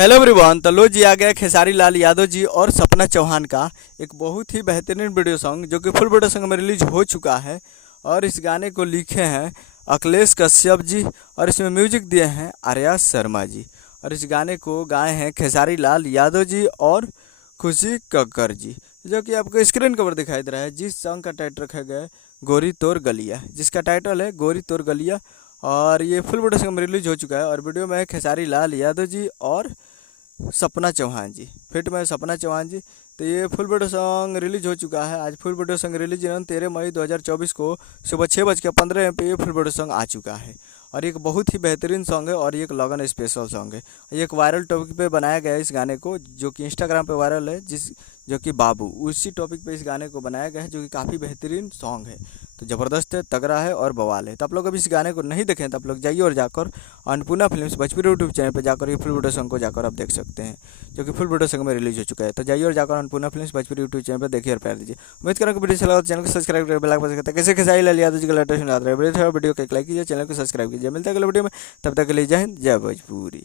Hello everyone. तो लो जी आ गया खेसारी लाल यादव जी और सपना चौहान का एक बहुत ही बेहतरीन वीडियो सॉन्ग जो कि फुल वीडियो सॉन्ग में रिलीज हो चुका है। और इस गाने को लिखे हैं अखिलेश कश्यप जी और इसमें म्यूजिक दिए हैं आर्या शर्मा जी। और इस गाने को गाए हैं खेसारी लाल यादव जी और खुशी कक्कर जी, जो कि आपको स्क्रीन कवर दिखाई दे रहा है। जिस सॉन्ग का टाइटल रखा गया है गोरी तोर गलिया, जिसका टाइटल है गोरी तोर गलिया। और ये फुल वीडियो सॉन्ग में रिलीज हो चुका है। और वीडियो में है खेसारी लाल यादव जी और सपना चौहान जी, फिट में सपना चौहान जी। तो ये फुल वीडियो सॉन्ग रिलीज हो चुका है। आज फुल वीडियो सॉन्ग रिलीज 13 मई 2024 को सुबह 6:15 पे ये फुल वीडियो सॉन्ग आ चुका है। और एक बहुत ही बेहतरीन सॉन्ग है और ये एक लगन स्पेशल सॉन्ग है। ये एक वायरल टॉपिक पे बनाया गया है इस गाने को, जो कि इंस्टाग्राम पे वायरल है, जो कि बाबू उसी टॉपिक पे इस गाने को बनाया गया है, जो कि काफ़ी बेहतरीन सॉन्ग है। तो ज़बरदस्त है, तगड़ा है और बवाल है। तो आप लोग अभी इस गाने को नहीं देखें तो आप लोग जाइए और जाकर Annapurna films Bhojpuri YouTube channel पर जाकर ये फुल वीडियो सॉन्ग को जाकर आप देख सकते हैं, जो कि फुल वीडियो सॉन्ग में रिलीज हो चुका है। तो जाइए और जाकर Annapurna films Bhojpuri YouTube channel पर देखिए और प्यार दीजिए। उम्मीद करूँ कि वीडियो अच्छा लगा तो चैनल को सब्सक्राइब करके बेल आइकन पर कैसे खेसारी लाल यादव जी का लेटेस्ट याद रहे वीडियो को एक लाइक कीजिए, चैनल को सब्सक्राइब कीजिए। मिलता है अगले वीडियो में, तब तक के लिए जय हिंद जय भोजपुरी।